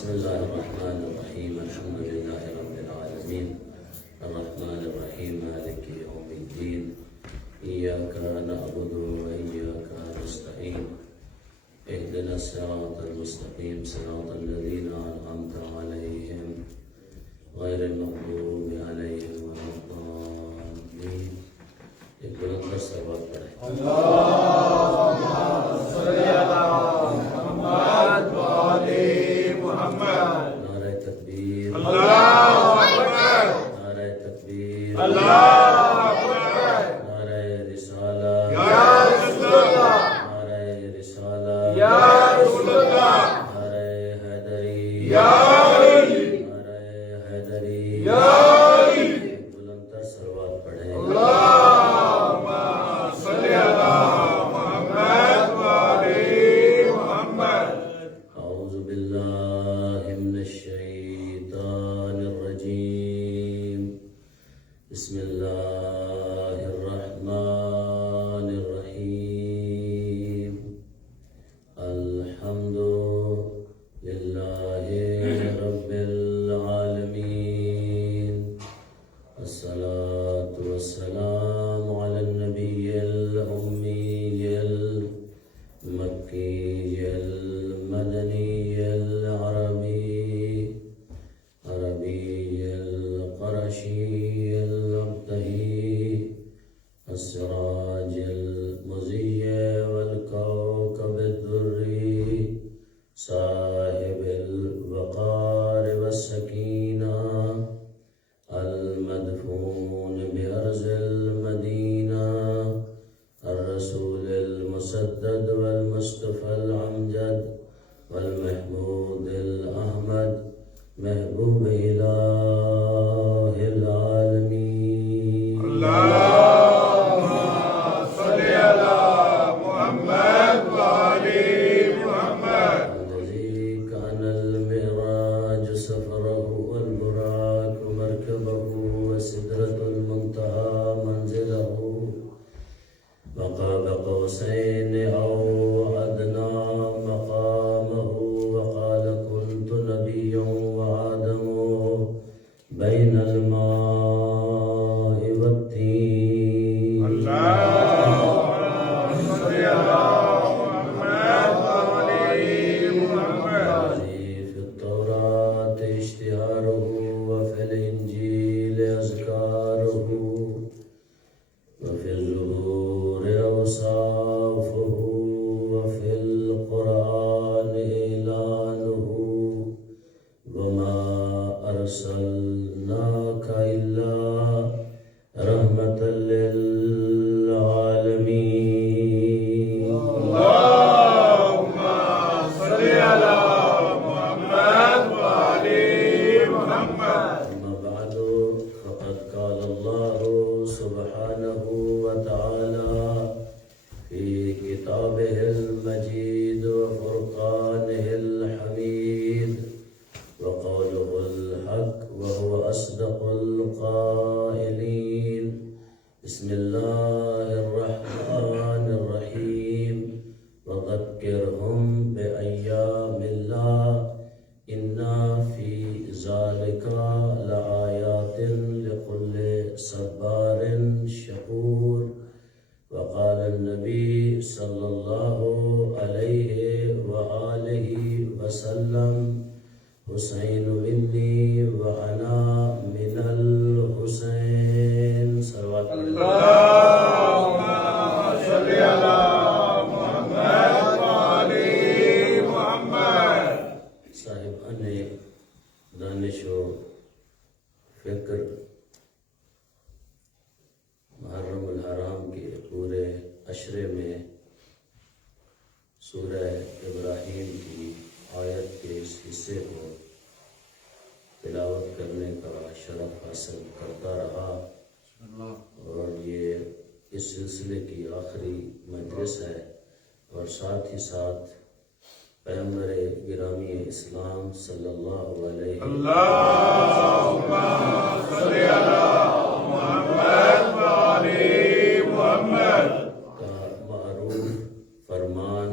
بسم الله الرحمن الرحيم الحمد لله رب العالمين الرحمن الرحيم مالك يوم الدين إياك نعبد وإياك نستعين اهدنا الصراط المستقيم صراط الذين أنعمت عليهم غير المغضوب عليهم ولا الضالين. ایک بلند سوال پڑھیں. اللهم صل على محمد وآل محمد. نعرہ تکبیر. اللہ اکبر. نعرہ تکبیر. اللہ اکبر. نعرہ رسالہ. یا رسول اللہ. نعرہ رسالہ. یا رسول اللہ. نعرہ حیدری. یا علی. نعرہ حیدری. یا علی. ایک بلند تر سوال پڑھیں. بسم الله الرحمن الرحيم الحمد لله رب العالمين الصلاة والسلام على النبي الأمي المكي المدني العربي القرشي السراج المضيء والكوكب الدري صاحب الوقار والسكينة المدفون بأرض المدينة الرسول المسدد والمصطفى الأمجد والمحمود الأحمد محبوب إله العالمين. وقاب قوسين أو أدنى مقامه وقال كنت نبيا وآدم بين الماء والطين. اللهم صل على محمد وآل محمد. في التوراة اشتهاره وفي الإنجيل أذكاره وفي الزبور أوصافه وفي القرآن إعلانه وما أرسلناك إلا رحمة للعالمين. اللهم صل على محمد وآل محمد. أما بعد فقد قال الله سبحانه وتعالى في كتابه المجيد وفرقانه الحميد وقوله الحق وهو أصدق القائلين. بسم الله الرحمن الرحيم وذكرهم بأيام الله إن في ذلك لآيات لكل صبار شكور. وقال النبي صلى الله عليه وآله وسلم حسين مني وأنا من الحسين. صلوات اللهم صل على محمد وآل محمد. صاحبان دانش و فکر محرم الحرام کے پورے عشرے میں سورہ ابراہیم کی آیت کے اس حصے کو تلاوت کرنے کا شرف حاصل کرتا رہا اور یہ اس سلسلے کی آخری مجلس ہے اور ساتھ ہی ساتھ پیغمبر گرامی اسلام صلی اللہ علیہ وسلم کا معروف فرمان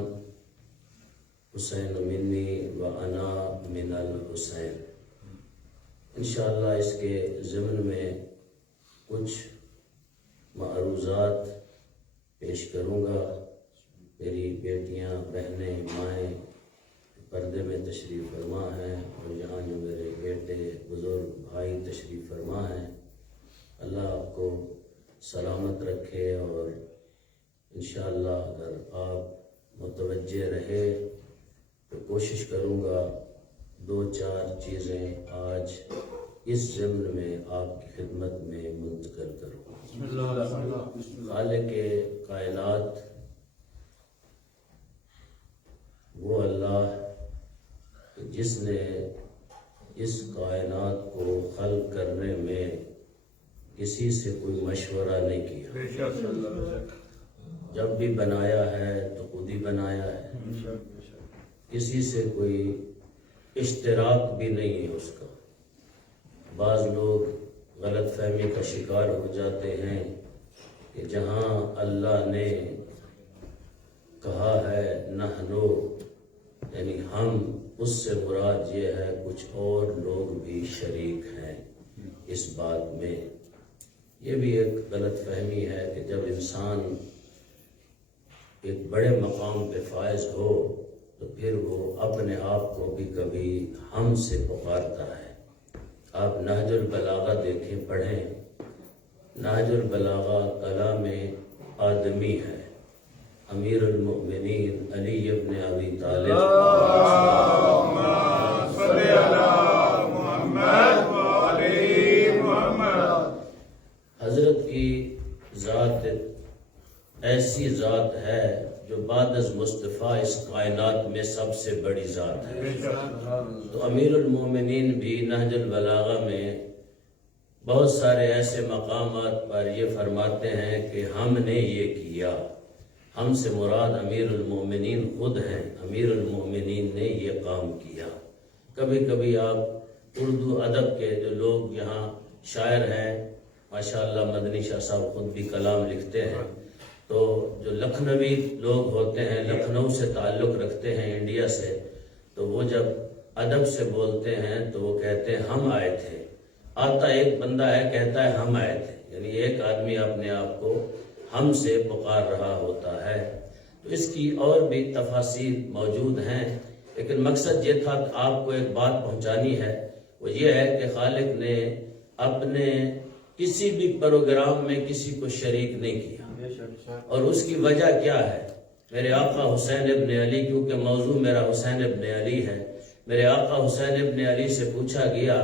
حسین منی و انا من انشاءاللہ اس کے ضمن میں کچھ معروضات پیش کروں گا۔ میری بیٹیاں، بہنیں، مائیں پردے میں تشریف فرما ہیں، اور یہاں جو میرے بیٹے بزرگ بھائی تشریف فرما ہیں، اللہ آپ کو سلامت رکھے۔ اور انشاءاللہ اگر آپ متوجہ رہے تو کوشش کروں گا 2-4 چیزیں آج اس ضمن میں آپ کی خدمت میں منتقل کروں۔ خالق کائنات وہ اللہ جس نے اس کائنات کو خلق کرنے میں کسی سے کوئی مشورہ نہیں کیا، جب بھی بنایا ہے تو خود ہی بنایا ہے، کسی سے کوئی اشتراک بھی نہیں ہے اس کا۔ بعض لوگ غلط فہمی کا شکار ہو جاتے ہیں کہ جہاں اللہ نے کہا ہے نحنو، یعنی ہم، اس سے مراد یہ ہے کچھ اور لوگ بھی شریک ہیں اس بات میں۔ یہ بھی ایک غلط فہمی ہے کہ جب انسان ایک بڑے مقام پہ فائز ہو تو پھر وہ اپنے آپ کو بھی کبھی ہم سے پکارتا ہے۔ آپ نہج البلاغہ دیکھیں، پڑھیں، نہج البلاغہ کلام آدمی ہے، امیر المؤمنین علی ابن ابی طالب حضرت کی ذات ایسی ذات ہے جو بعد از مصطفیٰ اس کائنات میں سب سے بڑی ذات ہے۔ تو امیر المومنین بھی نہج البلاغہ میں بہت سارے ایسے مقامات پر یہ فرماتے ہیں کہ ہم نے یہ کیا۔ ہم سے مراد امیر المومنین خود ہیں، امیر المومنین نے یہ کام کیا۔ کبھی کبھی آپ اردو ادب کے جو لوگ یہاں شاعر ہیں، ماشاءاللہ مدنی شاہ صاحب خود بھی کلام لکھتے ہیں، تو جو لکھنوی لوگ ہوتے ہیں، لکھنؤ سے تعلق رکھتے ہیں انڈیا سے، تو وہ جب ادب سے بولتے ہیں تو وہ کہتے ہیں ہم آئے تھے۔ آتا ایک بندہ ہے، کہتا ہے ہم آئے تھے، یعنی ایک آدمی اپنے آپ کو ہم سے پکار رہا ہوتا ہے۔ تو اس کی اور بھی تفاصیل موجود ہیں، لیکن مقصد یہ تھا کہ آپ کو ایک بات پہنچانی ہے، وہ یہ ہے کہ خالق نے اپنے کسی بھی پروگرام میں کسی کو شریک نہیں کیا۔ اور اس کی وجہ کیا ہے؟ میرے آقا حسین ابن علی، کیونکہ موضوع میرا حسین ابن علی ہے، میرے آقا حسین ابن علی سے پوچھا گیا،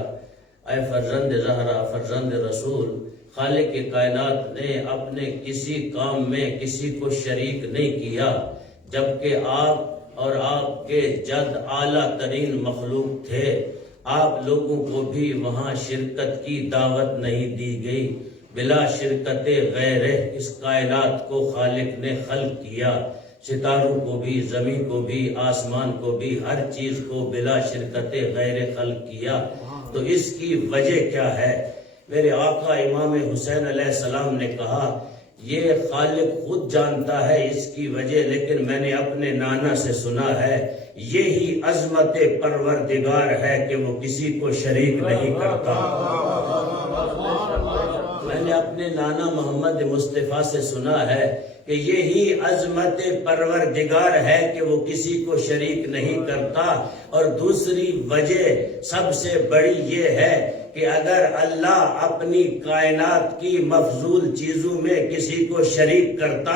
اے فرزند زہرا، فرزند رسول، خالق کائنات نے اپنے کسی کام میں کسی کو شریک نہیں کیا، جبکہ آپ اور آپ کے جد اعلیٰ ترین مخلوق تھے، آپ لوگوں کو بھی وہاں شرکت کی دعوت نہیں دی گئی۔ بلا شرکت غیر اس کائنات کو خالق نے خلق کیا، ستاروں کو بھی، زمین کو بھی، آسمان کو بھی، ہر چیز کو بلا شرکت غیر خلق کیا۔ تو اس کی وجہ کیا ہے؟ میرے آقا امام حسین علیہ السلام نے کہا یہ خالق خود جانتا ہے اس کی وجہ، لیکن میں نے اپنے نانا سے سنا ہے یہی عظمت پروردگار ہے کہ وہ کسی کو شریک نہیں کرتا۔ میں نے اپنے نانا محمد مصطفیٰ سے سنا ہے کہ یہی عظمت پروردگار ہے کہ وہ کسی کو شریک نہیں کرتا۔ اور دوسری وجہ سب سے بڑی یہ ہے کہ اگر اللہ اپنی کائنات کی مفضول چیزوں میں کسی کو شریک کرتا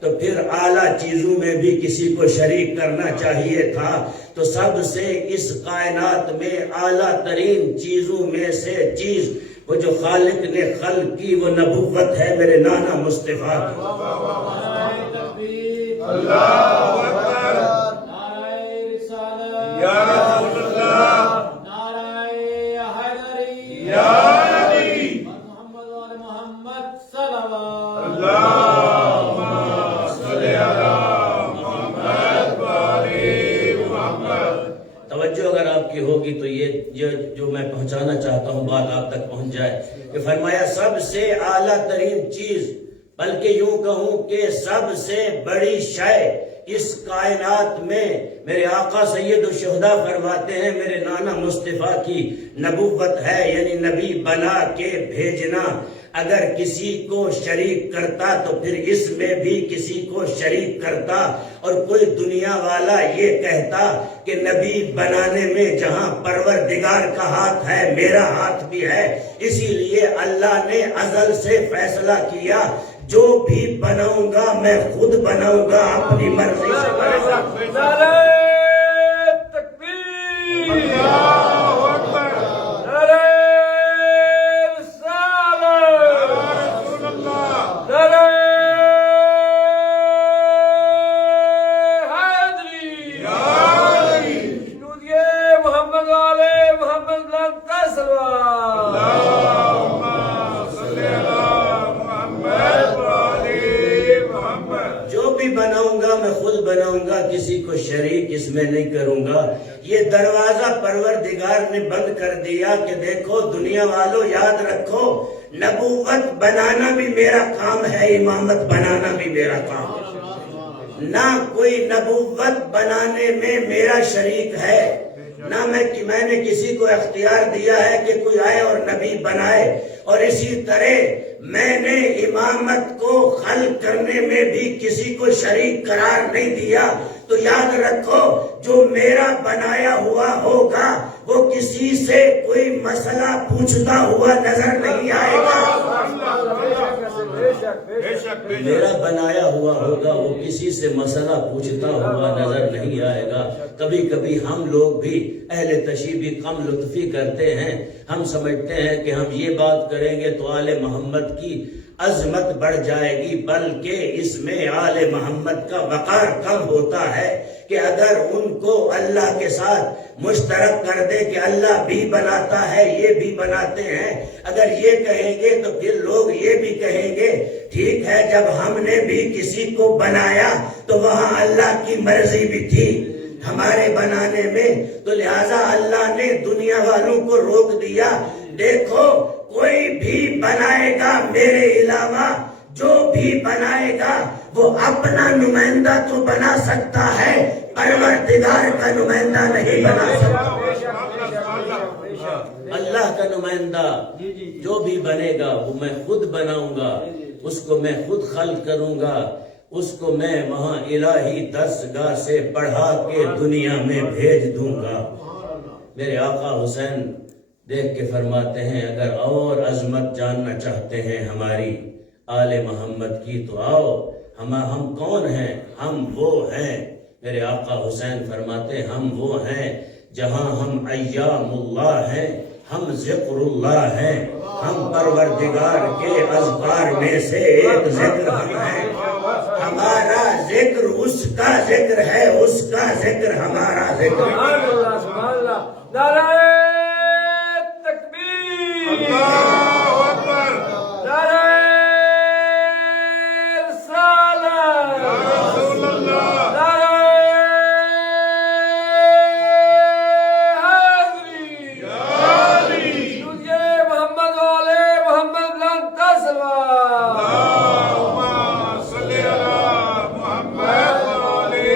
تو پھر اعلیٰ چیزوں میں بھی کسی کو شریک کرنا چاہیے تھا۔ تو سب سے اس کائنات میں اعلیٰ ترین چیزوں میں سے چیز وہ جو خالق نے خلق کی وہ نبوت ہے میرے نانا مصطفیٰ کی۔ اللہ اکبر، نعرہ رسالت، یا رسول اللہ، نعرہ حیدری، یا نبی محمد و محمد صلوات اللہم صلی علی محمد و آل محمد۔ توجہ اگر آپ کی ہوگی تو یہ جو میں پہنچانا چاہتا ہوں بات آپ تک پہنچ جائے کہ فرمایا سب سے اعلیٰ ترین چیز، بلکہ یوں کہوں کہ سب سے بڑی شے اس کائنات میں میرے آقا سید الشہداء فرماتے ہیں میرے نانا مصطفیٰ کی نبوت ہے، یعنی نبی بنا کے بھیجنا۔ اگر کسی کو شریک کرتا تو پھر اس میں بھی کسی کو شریک کرتا، اور کوئی دنیا والا یہ کہتا کہ نبی بنانے میں جہاں پروردگار کا ہاتھ ہے میرا ہاتھ بھی ہے، اسی لیے اللہ نے ازل سے فیصلہ کیا جو بھی بناؤں گا میں خود بناؤں گا اپنی مرضی سے۔ نعرہ تکبیر، اللہ اکبر، نعرہ رسالت، رسول اللہ، نعرہ حیدری، شنودیے محمد والے محمد لانتا سلوات، اللہم صلی اللہ محمد والے محمد۔ جو بھی بناؤں گا میں خود بناؤں گا، کسی کو شریک اس میں نہیں کروں گا۔ یہ دروازہ پروردگار نے بند کر دیا کہ دیکھو دنیا والوں یاد رکھو، نبوت بنانا بھی میرا کام ہے، امامت بنانا بھی میرا کام ہے۔ نہ کوئی نبوت بنانے میں میرا شریک ہے، نہ میں نے کسی کو اختیار دیا ہے کہ کوئی آئے اور نبی بنائے، اور اسی طرح میں نے امامت کو خلق کرنے میں بھی کسی کو شریک قرار نہیں دیا۔ تو یاد رکھو جو میرا بنایا ہوا ہوگا وہ کسی سے کوئی مسئلہ پوچھتا ہوا نظر نہیں آئے گا۔ میرا بنایا ہوا ہوگا وہ کسی سے مسئلہ پوچھتا ہوا نظر نہیں آئے گا۔ کبھی کبھی ہم لوگ بھی اہل تشیع کم لطفی کرتے ہیں، ہم سمجھتے ہیں کہ ہم یہ بات کریں گے تو آل محمد کی عظمت بڑھ جائے گی، بلکہ اس میں آل محمد کا وقار کم ہوتا ہے کہ اگر ان کو اللہ کے ساتھ مشترک کر دے کہ اللہ بھی بناتا ہے یہ بھی بناتے ہیں، اگر یہ کہیں گے تو پھر لوگ یہ بھی کہیں گے ٹھیک ہے جب ہم نے بھی کسی کو بنایا تو وہاں اللہ کی مرضی بھی تھی ہمارے بنانے میں، تو لہٰذا اللہ نے دنیا والوں کو روک دیا۔ دیکھو کوئی بھی بنائے گا میرے علاوہ، جو بھی بنائے گا وہ اپنا نمائندہ تو بنا سکتا ہے، پروردگار کا نمائندہ نہیں بنا سکتا۔ اللہ کا نمائندہ جو بھی بنے گا وہ میں خود بناؤں گا، اس کو میں خود خلق کروں گا، اس کو میں وہاں الہی درسگاہ سے پڑھا کے دنیا میں بھیج دوں گا۔ میرے آقا حسین دیکھ کے فرماتے ہیں اگر اور عظمت جاننا چاہتے ہیں ہماری آل محمد کی تو آؤ، ہم کون ہیں؟ ہم وہ ہیں، میرے آقا حسین فرماتے ہیں ہم وہ ہیں جہاں ہم ایام اللہ ہیں، ہم ذکر اللہ ہیں، ہم پروردگار کے اذکار میں سے ایک ذکر ہم ہیں، ہمارا ذکر اس کا ذکر ہے، اس کا ذکر ہمارا ذکر ہے۔ سبحان اللہ، نعرہ تکبیر، اللہ اکبر، نعرہ رسالت، رسول اللہ، نعرہ حیدری، شنودیے محمد والے محمد لانتا سلوات، اللہم صلی علی محمد والے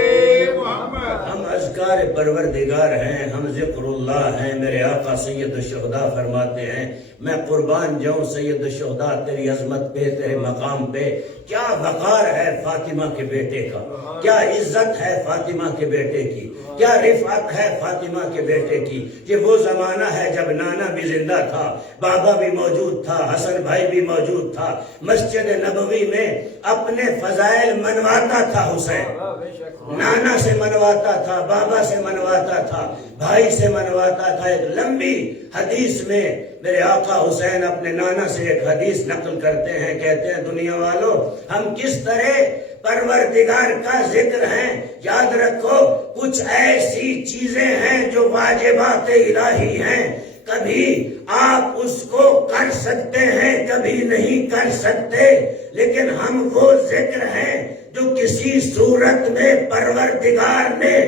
محمد۔ ہم اذکار پروردگار ہیں، ہم ذکر اللہ ہیں۔ میرے آقا سید الشہداء فرماتے ہیں میں قربان جاؤں سید الشہداء تیری عظمت پہ، تیرے مقام پہ۔ کیا وقار ہے فاطمہ کے بیٹے کا، کیا عزت ہے فاطمہ کے بیٹے کی، کیا رفعت ہے فاطمہ کے بیٹے کی۔ یہ وہ زمانہ ہے جب نانا بھی زندہ تھا، بابا بھی موجود تھا، حسن بھائی بھی موجود تھا، مسجد نبوی میں اپنے فضائل منواتا تھا حسین، نانا سے منواتا تھا، بابا سے منواتا تھا، بھائی سے منواتا تھا۔ ایک لمبی حدیث میں میرے آقا حسین اپنے نانا سے ایک حدیث نقل کرتے ہیں، کہتے ہیں دنیا والوں ہم کس طرح پروردگار کا ذکر ہیں، یاد رکھو کچھ ایسی چیزیں ہیں جو واجبات الہی ہیں، کبھی آپ اس کو کر سکتے ہیں کبھی نہیں کر سکتے، لیکن ہم وہ ذکر ہیں جو تو کسی صورت میں پروردگار نے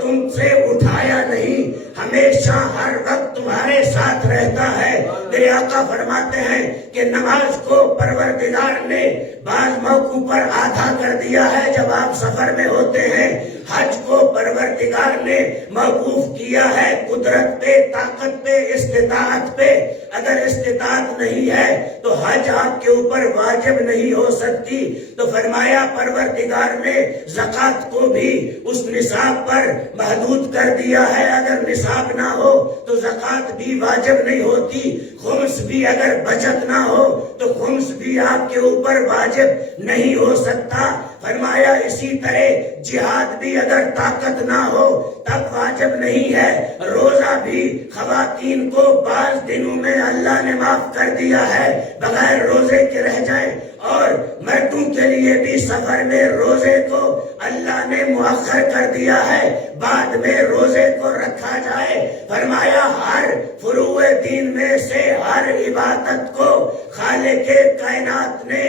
تم سے اٹھایا نہیں، ہمیشہ ہر وقت تمہارے ساتھ رہتا ہے۔ میرے آقا فرماتے ہیں کہ نماز کو پروردگار نے بعض موقعوں پر آدھا کر دیا ہے جب آپ سفر میں ہوتے ہیں، حج کو پروردگار نے موقوف کیا ہے قدرت پہ، طاقت پہ، استطاعت پہ۔ اگر استطاعت نہیں ہے تو حج آپ کے اوپر واجب نہیں ہو سکتی، تو فرمایا پروردگار نے زکوٰۃ کو بھی اس نصاب پر محدود کر دیا ہے، اگر نصاب نہ ہو تو زکوٰۃ بھی واجب نہیں ہوتی، خمس بھی اگر بچت نہ ہو تو خمس بھی آپ کے اوپر واجب نہیں ہو سکتا۔ فرمایا اسی طرح جہاد بھی اگر طاقت نہ ہو تب واجب نہیں ہے، روزہ بھی خواتین کو بعض دنوں میں اللہ نے معاف کر دیا ہے بغیر روزے کے رہ جائیں، اور مردوں کے لیے بھی سفر میں روزے کو اللہ نے مؤخر کر دیا ہے، بعد میں روزے کو رکھا جائے۔ فرمایا ہر فروع دین میں سے ہر عبادت کو خالق کائنات نے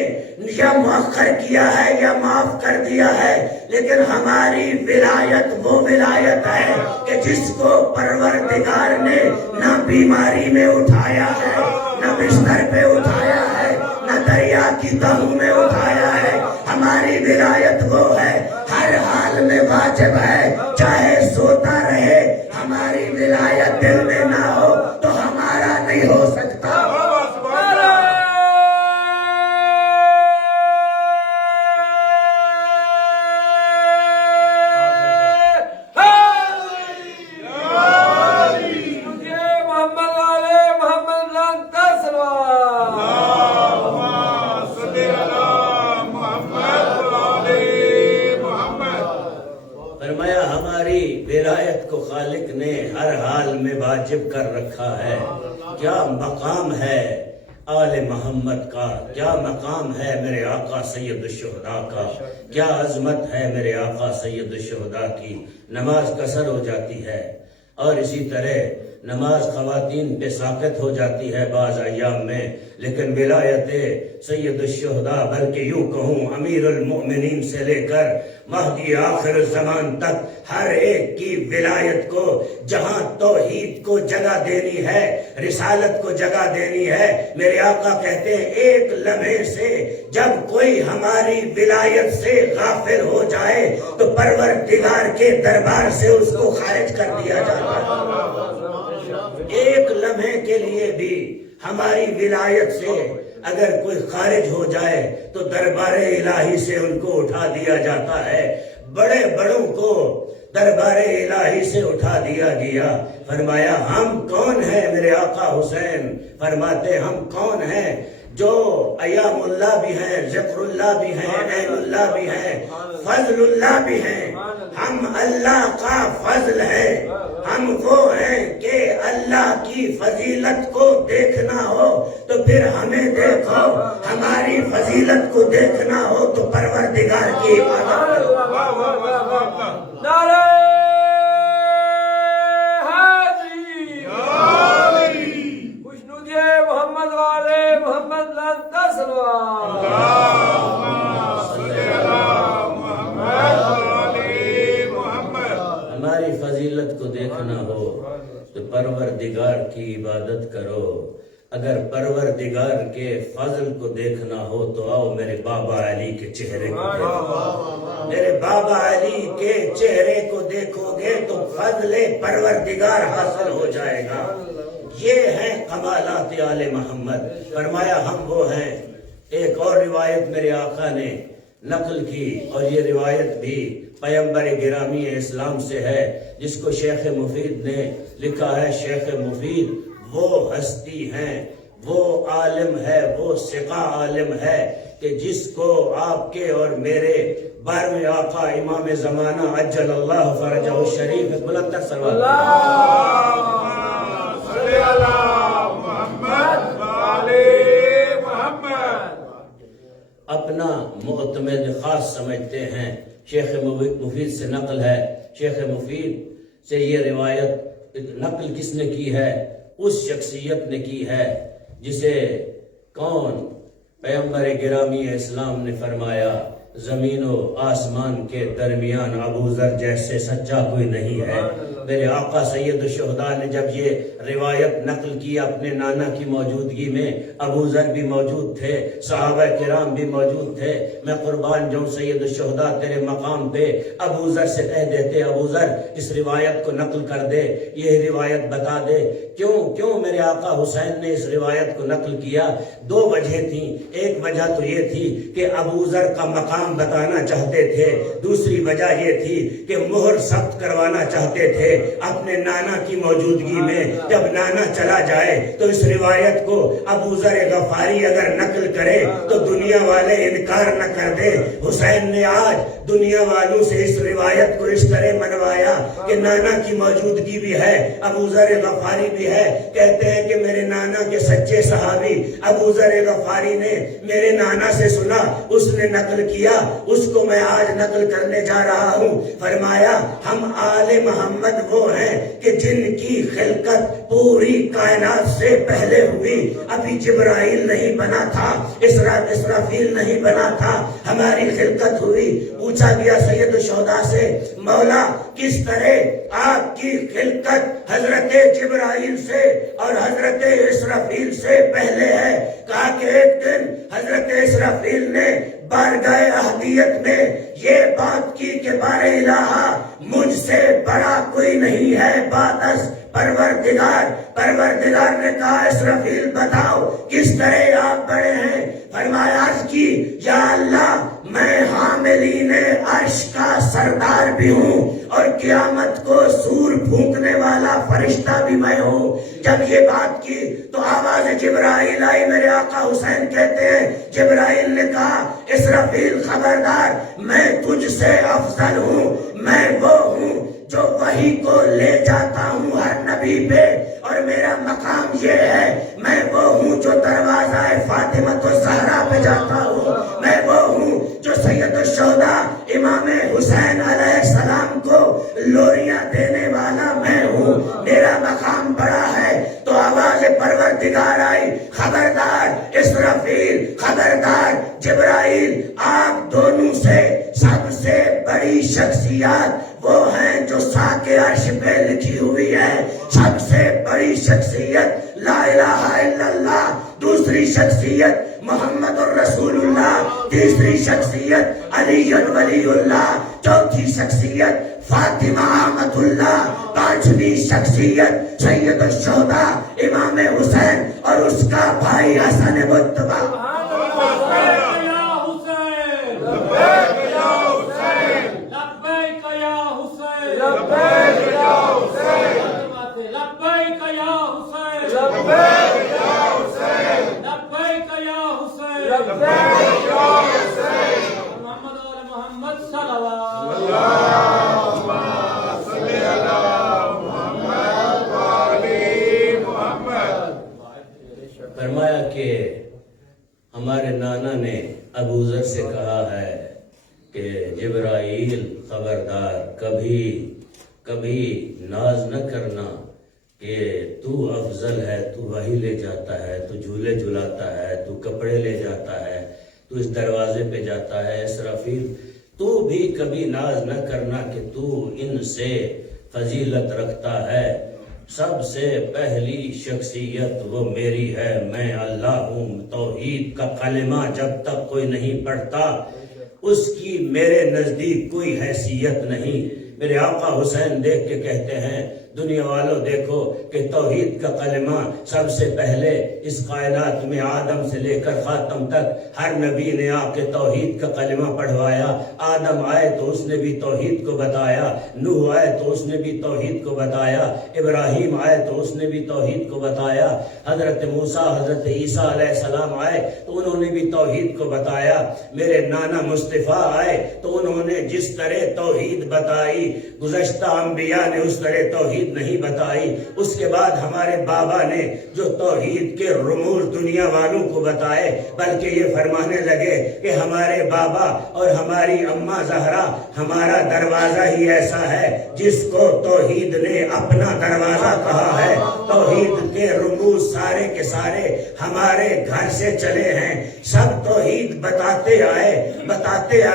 یا مؤخر کیا ہے یا معاف کر دیا ہے، لیکن ہماری ولایت وہ ولایت ہے کہ جس کو پروردگار نے نہ بیماری میں اٹھایا ہے، نہ بستر پہ اٹھایا ہے، نہ دریا کی تہوں میں اٹھایا ہے۔ ہماری ولایت وہ ہے ہر حال میں واجب ہے، چاہے سوتا رہے۔ ہماری ولایت دل میں نہ ہو تو ہمارا نہیں ہو سکتا۔ فرمایا ہماری ولایت کو خالق نے ہر حال میں واجب کر رکھا ہے۔ کیا مقام ہے آل محمد کا، کیا مقام ہے میرے آقا سید الشہداء کا، کیا عظمت ہے میرے آقا سید الشہداء کی۔ نماز قصر ہو جاتی ہے، اور اسی طرح نماز خواتین پہ ساقط ہو جاتی ہے بعض ایام میں، لیکن ولایت سید الشہداء، بلکہ یوں کہوں امیر المؤمنین سے لے کر مہدی آخر الزمان تک ہر ایک کی ولایت کو، جہاں توحید کو جگہ دینی ہے، رسالت کو جگہ دینی ہے، میرے آقا کہتے ہیں ایک لمحے سے جب کوئی ہماری ولایت سے غافل ہو جائے تو پروردگار کے دربار سے اس کو خارج کر دیا جاتا ہے۔ ایک لمحے کے لیے بھی ہماری ولایت سے اگر کوئی خارج ہو جائے تو دربار الہی سے ان کو اٹھا دیا جاتا ہے۔ بڑے بڑوں کو دربار الہی سے اٹھا دیا گیا۔ فرمایا ہم کون ہیں میرے آقا حسین فرماتے ہم کون ہیں جو ایام اللہ بھی ہیں، ذکر اللہ بھی ہیں، عین اللہ بھی ہیں، فضل اللہ بھی ہیں۔ ہم اللہ کا فضل ہے، ہم وہ ہیں کہ اللہ کی فضیلت کو دیکھنا ہو تو پھر ہمیں دیکھو، ہماری فضیلت کو دیکھنا ہو تو پروردگار کی عبادت کرو۔ ہماری فضیلت کو دیکھنا ہو تو پروردگار کی عبادت کرو۔ اگر پروردگار کے فضل کو دیکھنا ہو تو آؤ میرے بابا علی کے چہرے کو دیکھو۔ میرے بابا علی کے چہرے کو دیکھو گے تو فضل پروردگار حاصل ہو جائے گا۔ یہ ہیں کمالات آل محمد۔ فرمایا ہم وہ ہیں۔ ایک اور روایت میرے آقا نے نقل کی، اور یہ روایت بھی پیغمبر گرامی اسلام سے ہے، جس کو شیخ مفید نے لکھا ہے۔ شیخ مفید وہ ہستی ہیں، وہ عالم ہے، وہ ثقہ عالم ہے کہ جس کو آپ کے اور میرے 12ویں آقا امام زمانہ عجل اللہ فرجہ الشریف بلند تر اپنا معتمد خاص سمجھتے ہیں۔ شیخ مفید سے نقل ہے، شیخ مفید سے یہ روایت نقل کس نے کی ہے؟ اس شخصیت نے کی ہے جسے کون پیغمبر گرامی اسلام نے فرمایا زمین و آسمان کے درمیان ابو ذر جیسے سچا کوئی نہیں ہے۔ میرے آقا سید الشہداء نے جب یہ روایت نقل کی اپنے نانا کی موجودگی میں، ابو ذر بھی موجود تھے، صحابہ کرام بھی موجود تھے۔ میں قربان جاؤں سید الشہداء تیرے مقام پہ ابو ذر سے کہہ دیتے ابو ذر اس روایت کو نقل کر دے، یہ روایت بتا دے کیوں میرے آقا حسین نے اس روایت کو نقل کیا۔ دو وجہ تھیں، ایک وجہ تو یہ تھی کہ ابو ذر کا مقام بتانا چاہتے تھے، دوسری وجہ یہ تھی کہ مہر ثبت کروانا چاہتے تھے اپنے نانا کی موجودگی میں۔ جب نانا چلا جائے تو اس روایت کو ابو ذر غفاری اگر نقل کرے تو دنیا والے انکار نہ کر دے۔ حسین نے آج دنیا والوں سے اس روایت کو اس طرح منوایا کہ نانا کی موجودگی بھی ہے، ابو ذر غفاری بھی ہے۔ کہتے ہیں کہ میرے نانا کے سچے صحابی ابو ذر غفاری نے میرے نانا سے سنا، اس نے نقل کیا، اس کو میں آج نقل کرنے جا رہا ہوں۔ فرمایا ہم آل محمد وہ ہیں کہ جن کی خلقت پوری کائنات سے پہلے ہوئی، ابھی جبرائیل نہیں بنا تھا، اسرافیل نہیں بنا تھا، ہماری خلقت ہوئی۔ پوچھا گیا سید الشہداء سے مولا کس طرح آپ کی خلقت حضرت جبرائیل سے اور حضرت اسرافیل سے پہلے ہے؟ کہا کہ ایک دن حضرت اسرافیل نے بارگاہ احدیت میں یہ بات کی کہ بار الہ مجھ سے بڑا کوئی نہیں ہے بعد از پروردگار نے کہا اسرافیل بتاؤ کس طرح آپ بڑے ہیں؟ فرمایا عرض کی یا اللہ میں حاملین عرش کا سردار بھی ہوں اور قیامت کو سور پھونکنے والا فرشتہ بھی میں ہوں۔ جب یہ بات کی تو آواز جبرائیل آئی، میرے آقا حسین کہتے ہیں جبرائیل نے کہا اسرافیل خبردار، میں تجھ سے افضل ہوں، میں وہ ہوں جو وحی کو لے جاتا ہوں ہر نبی پہ، اور میرا مقام یہ ہے میں وہ ہوں جو دروازہ فاطمہ الزہرا پہ جاتا ہوں، میں وہ ہوں جو سید الشہداء امام حسین علیہ السلام کو لوریاں دینے والا میں ہوں، میرا مقام بڑا ہے۔ تو آواز پروردگار آئی خبردار اسرافیل، خبردار جبرائیل، آپ دونوں سے سب سے بڑی شخصیات وہ ہیں جو ساق عرش پہ لکھی ہوئی ہے، سب سے بڑی شخصیت لا الہ الا اللہ، دوسری شخصیت محمد الرسول اللہ، تیسری شخصیت علی ولی اللہ، چوتھی شخصیت فاطمہ آمد اللہ، پانچویں شخصیت سید الشہداء امام حسین اور اس کا بھائی حسن مجتبی۔ فرمایا کہ ہمارے نانا نے ابو ذر سے کہا ہے کہ جبرائیل خبردار، کبھی ناز نہ کرنا کہ تو افضل ہے، تو وحی لے جاتا ہے، تو جھولے جھلاتا ہے، تو کپڑے لے جاتا ہے، تو اس دروازے پہ جاتا ہے۔ اسرافیل تو بھی کبھی ناز نہ کرنا کہ تو ان سے فضیلت رکھتا ہے، سب سے پہلی شخصیت وہ میری ہے، میں اللہ ہوں۔ توحید کا کلمہ جب تک کوئی نہیں پڑھتا اس کی میرے نزدیک کوئی حیثیت نہیں۔ میرے آقا حسین دیکھ کے کہتے ہیں دنیا والوں دیکھو کہ توحید کا کلمہ سب سے پہلے اس کائنات میں آدم سے لے کر خاتم تک ہر نبی نے آ کے توحید کا کلمہ پڑھوایا۔ آدم آئے تو اس نے بھی توحید کو بتایا، نوح آئے تو اس نے بھی توحید کو بتایا، ابراہیم آئے تو اس نے بھی توحید کو بتایا، حضرت موسیٰ حضرت عیسیٰ علیہ السلام آئے تو انہوں نے بھی توحید کو بتایا۔ میرے نانا مصطفیٰ آئے تو انہوں نے جس طرح توحید بتائی، گزشتہ انبیاء نے اس طرح توحید توحید نہیں بتائی، اس کے بعد ہمارے بابا نے جو توحید کے رموز دنیا والوں کو بتائے، بلکہ یہ فرمانے لگے کہ ہمارے بابا اور ہماری اماں زہرا ہمارا دروازہ ہی ایسا ہے جس کو توحید نے اپنا دروازہ کہا ہے۔ توحید کے رموز سارے کے سارے ہمارے گھر سے چلے ہیں، سب توحید بتاتے آئے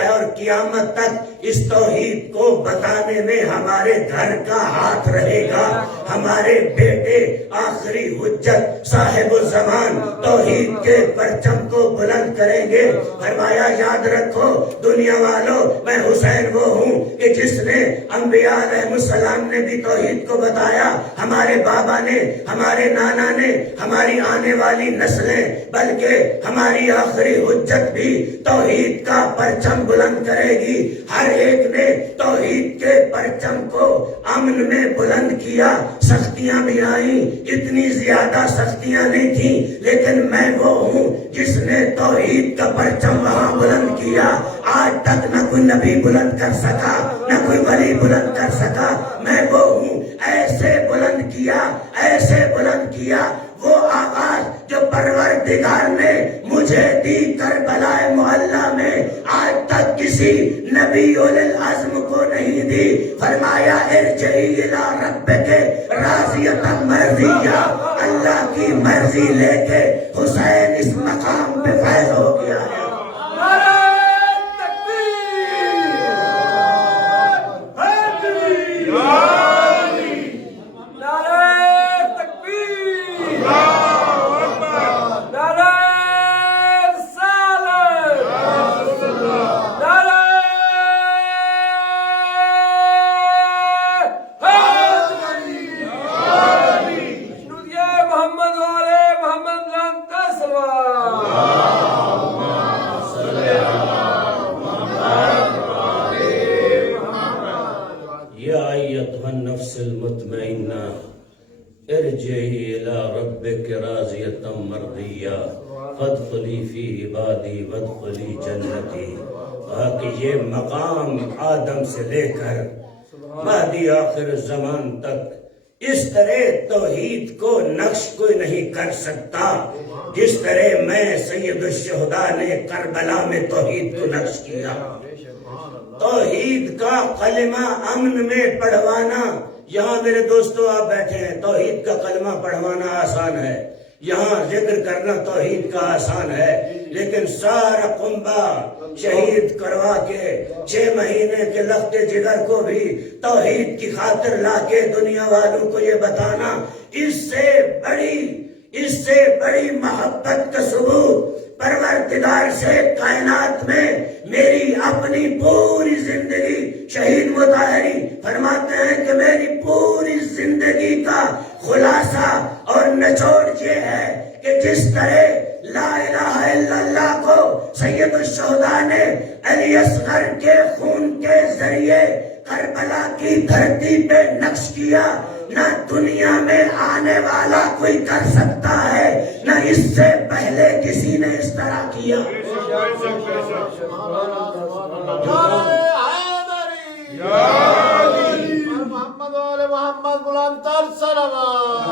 اور قیامت تک اس توحید کو بتانے میں ہمارے گھر کا ہاتھ رہے گا۔ ہمارے بیٹے آخری حجت صاحب الزمان توحید کے پرچم کو بلند کریں گے۔ فرمایا یاد رکھو دنیا والوں، میں حسین وہ ہوں کہ جس نے انبیاء علیہ السلام نے بھی توحید کو بتایا، ہمارے بابا نے، ہمارے نانا نے، ہماری آنے والی نسلیں، بلکہ ہماری آخری حجت بھی توحید کا پرچم بلند کرے گی۔ ہر ایک نے توحید کے پرچم کو امن میں بلند کیا۔ سختیاں بھی آئیں، اتنی زیادہ سختیاں نہیں تھیں، لیکن میں وہ ہوں جس نے توحید کا پرچم وہاں بلند کیا۔ آج تک نہ کوئی نبی بلند کر سکا، نہ کوئی ولی بلند کر سکا، میں وہ ہوں۔ ایسے بلند کیا وہ آواز جو پروردگار نے مجھے دی کربلا معلی میں، آج تک کسی نبی اولی العزم کو نہیں دی۔ فرمایا ارجعی الی ربک راضیۃ مرضیہ، اللہ کی مرضی لے کے حسین اس مقام پہ فائز ہو گیا ہے۔ النفس المطمئنہ ارجعی الی ربک راضیۃ مرضیہ فادخلی فی عبادی وادخلی جنتی۔ کہا کہ یہ مقام آدم سے لے کر مہدی آخر زمان تک اس طرح توحید کو نقش کوئی نہیں کر سکتا جس طرح میں سید الشہداء نے کربلا میں توحید کو نقش کیا۔ توحید کا کلمہ امن میں پڑھوانا، یہاں میرے دوستو آپ بیٹھے ہیں، توحید کا کلمہ پڑھوانا آسان ہے، یہاں ذکر کرنا توحید کا آسان ہے، لیکن سارا کنبہ شہید کروا کے 6 مہینے کے لخت جگر کو بھی توحید کی خاطر لا کے دنیا والوں کو یہ بتانا، اس سے بڑی محبت کا ثبوت پروردگار سے کائنات میں میری اپنی پوری زندگی، شہید مطہری فرماتے ہیں کہ میری پوری زندگی کا خلاصہ اور نچوڑ یہ ہے کہ جس طرح لا الہ الا اللہ کو سید الشہداء نے علی اصغر کے خون کے ذریعے کربلا کی دھرتی پہ نقش کیا، نہ دنیا میں آنے والا کوئی کر سکتا ہے، نہ اس سے پہلے کسی نے اس طرح کیا۔ محمد والے محمد بلند تر صلوات۔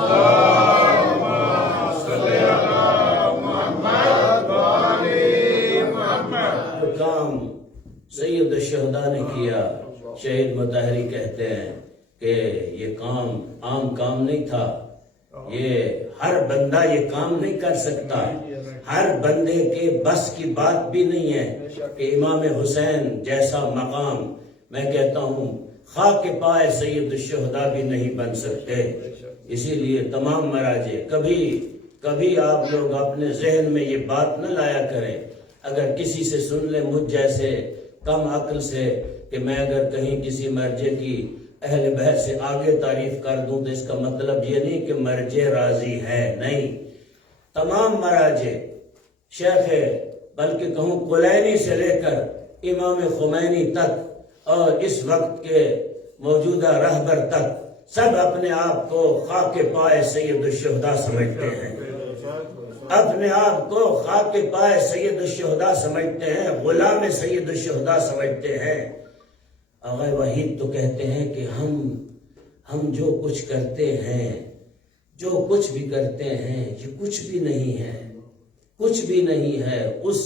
جو کام سید الشہداء نے کیا، شہید مطہری کہتے ہیں کہ یہ کام عام کام نہیں تھا، یہ ہر بندہ یہ کام نہیں کر سکتا، ہر بندے کے بس کی بات بھی نہیں ہے کہ امام حسین جیسا مقام، میں کہتا ہوں خاک پائے سید الشہداء بھی نہیں بن سکتے۔ اسی لیے تمام مراجع کبھی آپ لوگ اپنے ذہن میں یہ بات نہ لایا کریں، اگر کسی سے سن لیں مجھ جیسے کم عقل سے کہ میں اگر کہیں کسی مرجع کی اہل بیت سے آگے تعریف کر دوں تو اس کا مطلب یہ نہیں کہ مرجع راضی ہے، نہیں، تمام مراجع شیخ بلکہ کہوں کلینی سے لے کر امام خمینی تک اور اس وقت کے موجودہ رہبر تک سب اپنے آپ کو خاک پائے سید الشہداء سمجھتے ہیں، اپنے آپ کو خاک پائے سید الشہداء سمجھتے ہیں، غلام سید الشہداء سمجھتے ہیں۔ آغا وحید تو کہتے ہیں کہ ہم جو کچھ کرتے ہیں، جو کچھ بھی کرتے ہیں، یہ کچھ بھی نہیں ہے، کچھ بھی نہیں ہے۔ اس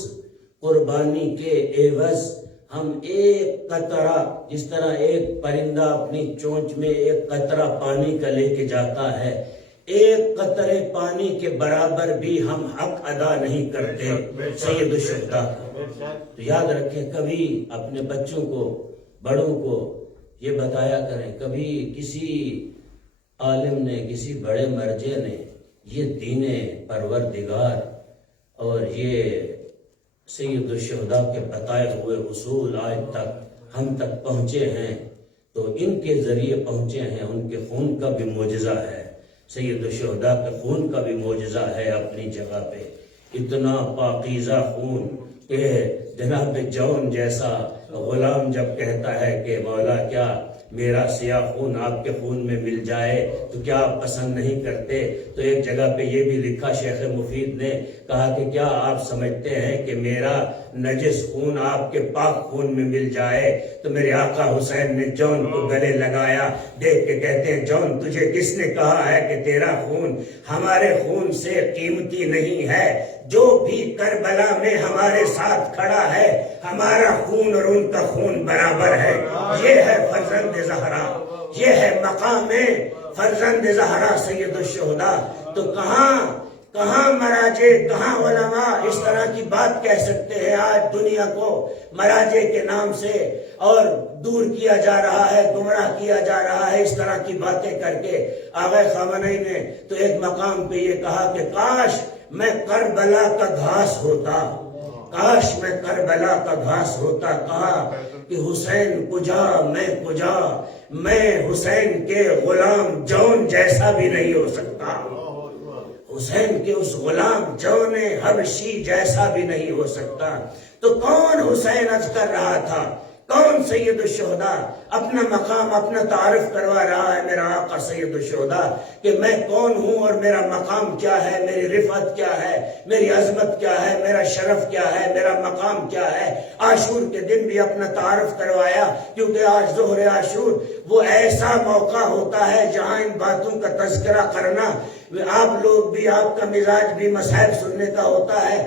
قربانی کے عوض ہم ایک قطرہ، جس طرح ایک پرندہ اپنی چونچ میں ایک قطرہ پانی کا لے کے جاتا ہے، ایک قطرے پانی کے برابر بھی ہم حق ادا نہیں کرتے سید الشہداء کا۔ تو یاد رکھیں، کبھی اپنے بچوں کو، بڑوں کو یہ بتایا کریں، کبھی کسی عالم نے، کسی بڑے مرجع نے یہ دین پروردگار اور یہ سید الشہداء کے بتائے ہوئے اصول آج تک ہم تک پہنچے ہیں تو ان کے ذریعے پہنچے ہیں۔ ان کے خون کا بھی معجزہ ہے، سید الشہداء کے خون کا بھی معجزہ ہے اپنی جگہ پہ۔ اتنا پاکیزہ خون کہ جناب جون جیسا غلام جب کہتا ہے کہ مولا کیا میرا سیاہ خون آپ کے خون میں مل جائے تو کیا آپ پسند نہیں کرتے؟ تو ایک جگہ پہ یہ بھی لکھا شیخ مفید نے، کہا کہ کیا آپ سمجھتے ہیں کہ میرا نجس خون آپ کے پاک خون میں مل جائے؟ تو میرے آقا حسین نے جون کو گلے لگایا، دیکھ کے کہتے ہیں جون تجھے کس نے کہا ہے کہ تیرا خون ہمارے خون سے قیمتی نہیں ہے؟ جو بھی کربلا میں ہمارے ساتھ کھڑا ہے ہمارا خون اور ان کا خون برابر ہے۔ یہ ہے فرزند زہرا، یہ ہے مقام فرزند زہرا سید الشہداء۔ تو کہاں مراجع، کہاں علماء اس طرح کی بات کہہ سکتے ہیں؟ آج دنیا کو مراجع کے نام سے اور دور کیا جا رہا ہے، گمراہ کیا جا رہا ہے اس طرح کی باتیں کر کے۔ آغا خامنئی نے تو ایک مقام پہ یہ کہا کہ کاش میں کربلا کا گھاس ہوتا، کاش میں کربلا کا گھاس ہوتا۔ کہا کہ حسین کجا میں کجا، میں حسین کے غلام جون جیسا بھی نہیں ہو سکتا، حسین کے اس غلام جون حبشی جیسا بھی نہیں ہو سکتا۔ تو کون حسین عرض کر رہا تھا، کون سید الشہداء اپنا مقام، اپنا تعارف کروا رہا ہے میرا آقا سید الشہداء کہ میں کون ہوں اور میرا مقام کیا ہے، میری رفعت کیا ہے، میری عظمت کیا ہے، میرا شرف کیا ہے، میرا مقام کیا ہے۔ عاشور کے دن بھی اپنا تعارف کروایا، کیونکہ آج ظہر عاشور وہ ایسا موقع ہوتا ہے جہاں ان باتوں کا تذکرہ کرنا، آپ لوگ بھی، آپ کا مزاج بھی مصائب سننے کا ہوتا ہے،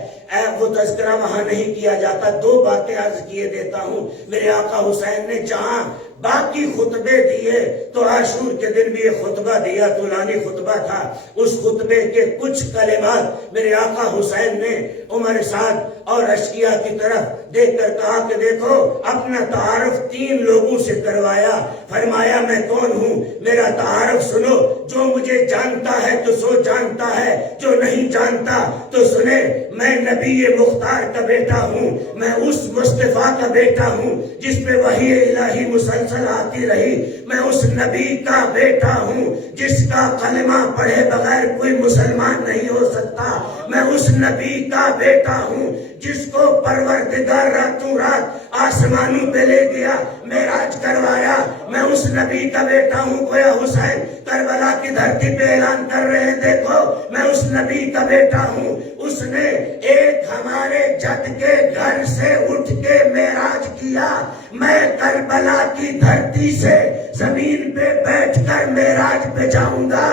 وہ تذکرہ وہاں نہیں کیا جاتا۔ دو باتیں عرض کیے دیتا ہوں، میرے آقا حسین نے جہاں باقی خطبے دیے تو عاشور کے دن بھی ایک خطبہ دیا، طولانی خطبہ تھا۔ اس خطبے کے کچھ کلمات میرے آقا حسین نے عمر سعد اور اشقیاء کی طرف دیکھ کر کہا کہ دیکھو اپنا تعارف 3 لوگوں سے کروایا، فرمایا میں کون ہوں، میرا تعارف سنو، جو مجھے جانتا ہے تو سو جانتا ہے، جو نہیں جانتا تو سنے، میں نبی مختار کا بیٹا ہوں، میں اس مصطفیٰ کا بیٹا ہوں جس پہ وحی الہی مسلسل آتی رہی، میں اس نبی کا بیٹا ہوں جس کا کلمہ پڑھے بغیر کوئی مسلمان نہیں ہو سکتا، میں اس نبی کا بیٹا ہوں جس کو پروردگار راتوں رات آسمانوں پہ لے گیا، معراج کروایا، میں اس نبی کا بیٹا ہوں۔ گویا حسین کربلا کی دھرتی پہ اعلان کر رہے ہیں دیکھو میں اس نبی کا بیٹا ہوں، اس نے ایک ہمارے جد کے گھر سے اٹھ کے معراج کیا، میں کربلا کی دھرتی سے زمین پہ بیٹھ کر معراج پہ جاؤں گا،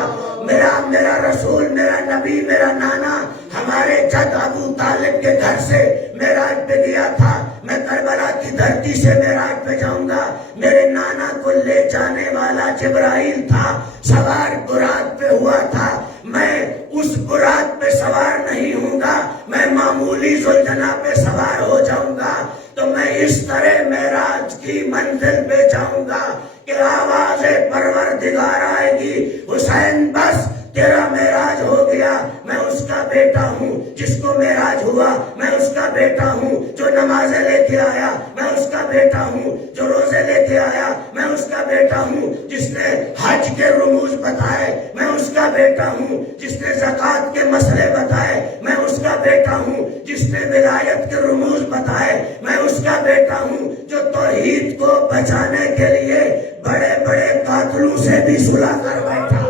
میرا رسول، میرا نبی، میرا نانا ہمارے جد ابو طالب کے گھر سے معراج پہ گیا تھا، میں کربلا کی دھرتی سے معراج پہ جاؤں گا، میرے نانا کو لے جانے والا جبرائیل تھا، سوار براق پہ ہوا تھا، میں اس براق پہ سوار نہیں ہوں گا، میں معمولی ذوالجناح پہ سوار ہو جاؤں گا، تو میں اس طرح معراج کی منزل پہ جاؤں گا کہ آواز پروردگار آئے گی، حسین بس تیرا معراج ہو گیا، میں اس کا بیٹا ہوں جس کو معراج ہوا، میں اس کا بیٹا ہوں جو نمازیں لے کے آیا، میں اس کا بیٹا ہوں جو روزے لے کے آیا، میں اس کا بیٹا ہوں جس نے حج کے رموز بتائے، میں اس کا بیٹا ہوں جس نے زکوٰۃ کے مسئلے بتائے، میں اس کا بیٹا ہوں جس نے ولایت کے رموز بتائے، میں اس کا بیٹا ہوں جو توحید کو بچانے کے لیے بڑے بڑے قاتلوں سے بھی صلح کر بیٹھا۔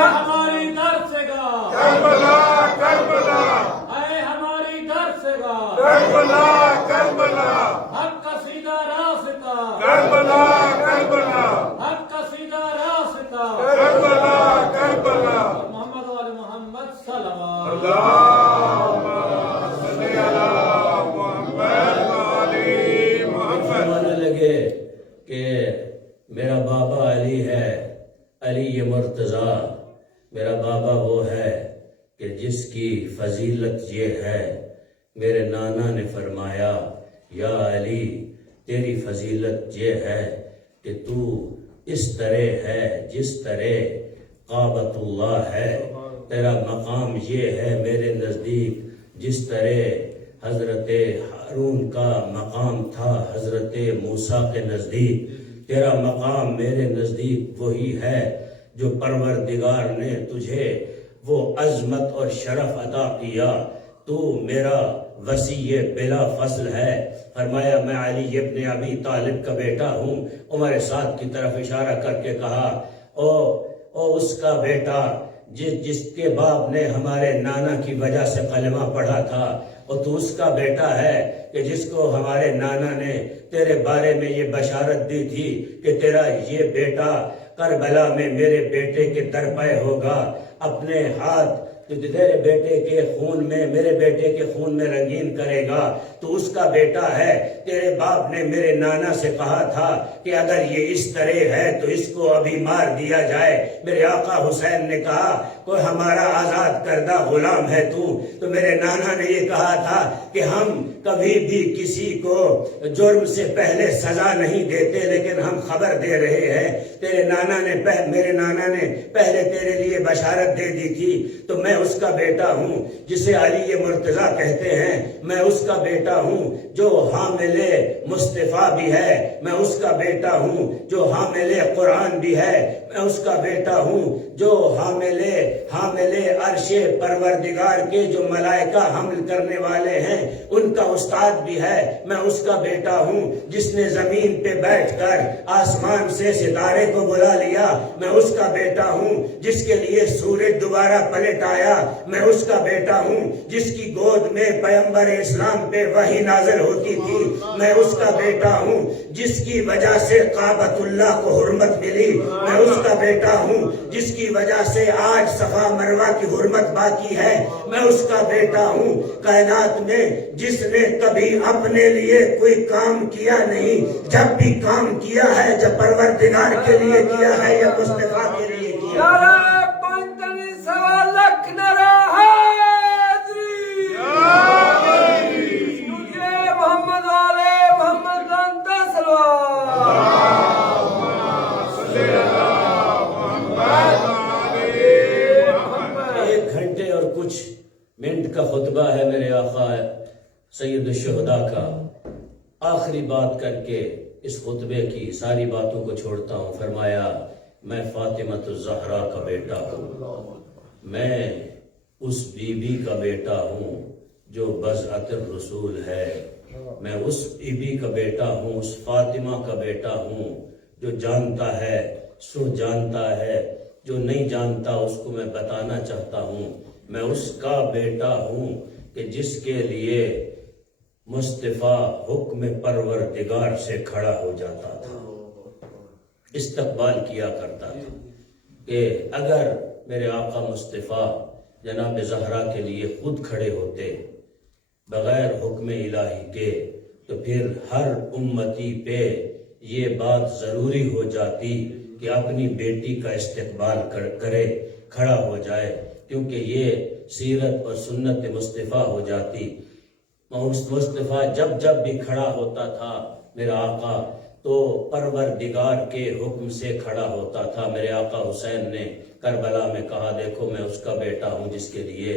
ہماری درد سے گا کربلا کربلا، اے ہماری درد سے گا کربلا کربلا، حق کا سیدھا راستہ، کربلا کربلا، حق کا سیدھا راستہ علی ہے، علی مرتضیٰ، میرا بابا وہ ہے کہ جس کی فضیلت یہ ہے، میرے نانا نے فرمایا یا علی تیری فضیلت یہ ہے کہ تو اس طرح ہے جس طرح کعبۃ اللہ ہے، تیرا مقام یہ ہے میرے نزدیک جس طرح حضرت ہارون کا مقام تھا حضرت موسیٰ کے نزدیک، تیرا مقام میرے نزدیک وہی ہے جو پروردگار نے تجھے وہ عظمت اور شرف عطا کیا، تو میرا وصی بلا فصل ہے۔ فرمایا میں علی ابن ابی طالب کا بیٹا ہوں۔ عمر سعد کی طرف اشارہ کر کے کہا او اس کا بیٹا جس کے باپ نے ہمارے نانا کی وجہ سے کلمہ پڑھا تھا، اور تو اس کا بیٹا ہے کہ جس کو ہمارے نانا نے تیرے بارے میں یہ بشارت دی تھی کہ تیرا یہ بیٹا کربلا میں میرے بیٹے کے درپے ہوگا، اپنے ہاتھ تیرے بیٹے کے خون میں میرے بیٹے کے خون میں رنگین کرے گا، تو اس کا بیٹا ہے۔ تیرے باپ نے میرے نانا سے کہا تھا کہ اگر یہ اس طرح ہے تو اس کو ابھی مار دیا جائے۔ میرے آقا حسین نے کہا کوئی ہمارا آزاد کردہ غلام ہے تو میرے نانا نے یہ کہا تھا کہ ہم کبھی بھی کسی کو جرم سے پہلے سزا نہیں دیتے، لیکن ہم خبر دے رہے ہیں۔ میرے نانا نے پہلے تیرے لیے بشارت دے دی تھی، تو میں اس کا بیٹا ہوں جسے علی مرتضیٰ کہتے ہیں، میں اس کا بیٹا ہوں جو حامل مصطفیٰ بھی ہے، میں اس کا بیٹا ہوں جو حامل قرآن بھی ہے، میں اس کا بیٹا ہوں جو حامل عرش پروردگار کے جو ملائکہ حمل کرنے والے ہیں ان کا استاد بھی ہے، میں اس کا بیٹا ہوں جس نے زمین پہ بیٹھ کر آسمان سے ستارے کو بلا لیا، میں اس کا بیٹا ہوں جس کے لیے سورج دوبارہ پلٹ آیا، میں اس کا بیٹا ہوں جس کی گود میں پیغمبر اسلام پہ وحی نازل ہوتی تھی، میں اس کا بیٹا ہوں جس کی وجہ سے کعبۃ اللہ کو حرمت ملی، میں اس کا بیٹا ہوں جس کی وجہ سے آج صفا مروہ کی حرمت باقی ہے، میں اس کا بیٹا ہوں کائنات میں جس نے کبھی اپنے لیے کوئی کام کیا نہیں، جب بھی کام کیا ہے جب پروردگار کے لیے کیا ہے یا مصطفیٰ کے لیے کیا ہے۔ منٹ کا خطبہ ہے میرے آقا سید الشہداء کا۔ آخری بات کر کے اس خطبے کی ساری باتوں کو چھوڑتا ہوں۔ فرمایا میں فاطمۃ الزہرا کا بیٹا ہوں، میں اس بی بی کا بیٹا ہوں جو بضعت الرسول ہے، میں اس بی بی کا بیٹا ہوں، اس فاطمہ کا بیٹا ہوں جو جانتا ہے سو جانتا ہے، جو نہیں جانتا اس کو میں بتانا چاہتا ہوں۔ میں اس کا بیٹا ہوں کہ جس کے لیے مصطفیٰ حکم پروردگار سے کھڑا ہو جاتا تھا، استقبال کیا کرتا تھا کہ اگر میرے آقا مصطفیٰ جناب زہرا کے لیے خود کھڑے ہوتے بغیر حکم الہی کے، تو پھر ہر امتی پہ یہ بات ضروری ہو جاتی کہ اپنی بیٹی کا استقبال کرے، کھڑا ہو جائے، کیونکہ یہ سیرت اور سنت مصطفیٰ ہو جاتی۔ مصطفیٰ جب بھی کھڑا ہوتا تھا میرا آقا تو پروردگار کے حکم سے کھڑا ہوتا تھا۔ میرے آقا حسین نے کربلا میں کہا دیکھو میں اس کا بیٹا ہوں جس کے لیے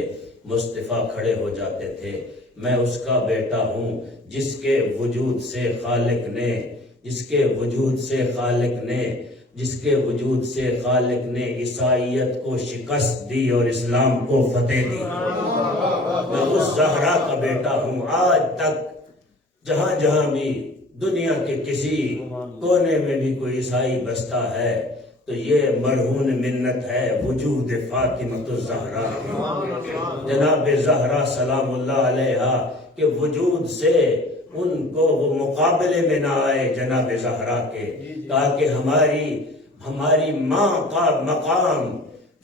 مصطفیٰ کھڑے ہو جاتے تھے، میں اس کا بیٹا ہوں جس کے وجود سے خالق نے عیسائیت کو شکست دی اور اسلام کو فتح دی۔ میں اس زہرا کا بیٹا ہوں۔ آج تک جہاں بھی دنیا کے کسی کونے میں بھی کوئی عیسائی بستا ہے تو یہ مرہون منت ہے وجود فاطمۃ الزہرا، جناب زہرا سلام اللہ علیہا کے وجود سے ان کو وہ مقابلے میں نہ آئے جناب زہرا کے، تاکہ ہماری ماں کا مقام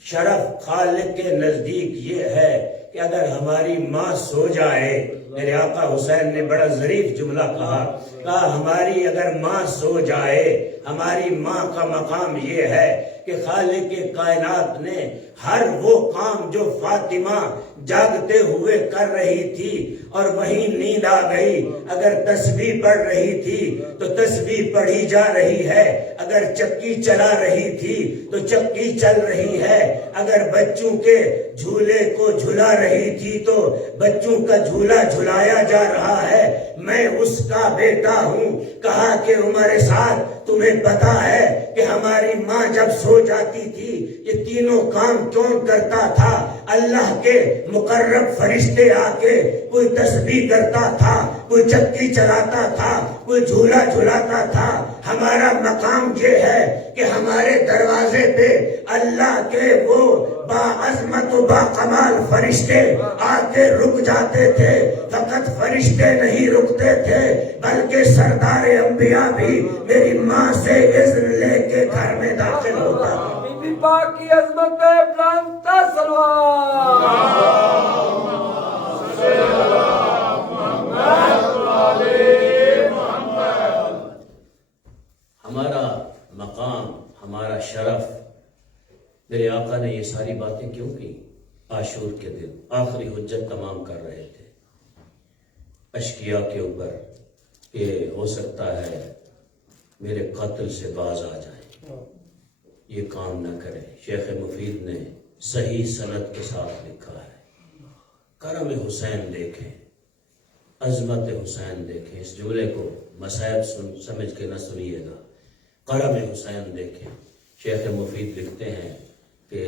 شرف خالق کے نزدیک یہ ہے کہ اگر ہماری ماں سو جائے میرے آقا حسین نے بڑا ظریف جملہ کہا ہماری اگر ماں سو جائے، ہماری ماں کا مقام یہ ہے کہ خالق کائنات نے ہر وہ کام جو فاطمہ جاگتے ہوئے کر رہی تھی اور وہیں نیند آ گئی، اگر تسبیح پڑھ رہی تھی تو تسبیح پڑھی جا رہی ہے، اگر چکی چلا رہی تھی تو چکی چل رہی ہے، اگر بچوں کے جھولے کو جھلا رہی تھی تو بچوں کا جھولا جھلایا جا رہا ہے۔ میں اس کا بیٹا ہوں۔ کہا کہ عمر سعد تمہیں پتا ہے کہ ہماری ماں جب سو جاتی تھی یہ تینوں کام کون کرتا تھا؟ اللہ کے مقرب فرشتے آ کے کوئی تسبیح کرتا تھا، کوئی چکی چلاتا تھا، کوئی جھولا جھلاتا تھا۔ ہمارا مقام یہ ہے کہ ہمارے دروازے پہ اللہ کے وہ باعظمت و باکمال فرشتے آ کے رک جاتے تھے۔ فقط فرشتے نہیں رکتے تھے بلکہ سردار انبیاء بھی میری ماں سے اذن لے کے گھر میں داخل ہوتا۔ بی بی پاک کی عظمت پہ پرانتا سلوات۔ ہمارا مقام، ہمارا شرف، میرے آقا نے یہ ساری باتیں کیوں کی؟ عاشور کے دن آخری حجت تمام کر رہے تھے اشقیاء کے اوپر کہ ہو سکتا ہے میرے قتل سے باز آ جائیں، یہ کام نہ کریں۔ شیخ مفید نے صحیح سند کے ساتھ لکھا ہے، کرم حسین دیکھیں، عظمت حسین دیکھیں۔ اس جملے کو مصائب سمجھ کے نہ سنیے گا، کرم حسین دیکھیں۔ شیخ مفید لکھتے ہیں کہ